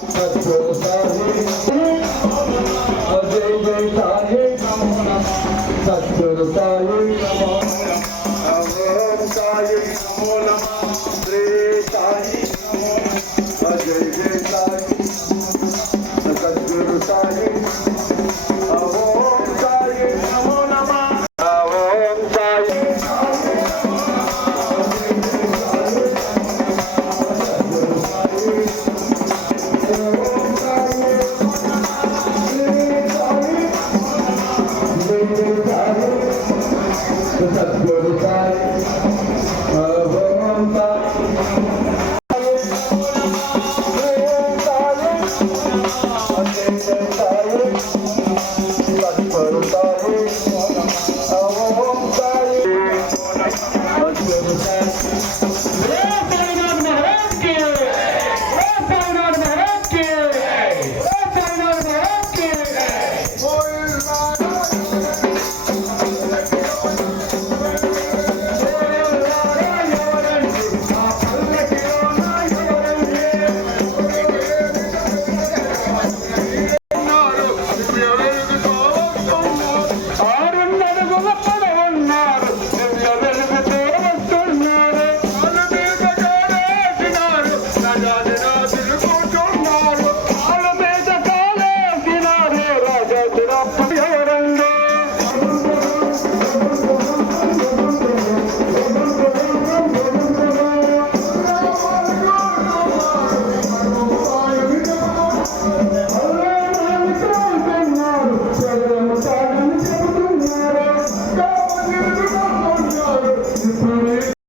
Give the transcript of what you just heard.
सद्गुरु साई जय जय साई सद्गुरु साई ओम साई नमो नमः श्री साई जय जय साई सद्गुरु साई ओम साई नमो नमः ओम साई सद्गुरु साई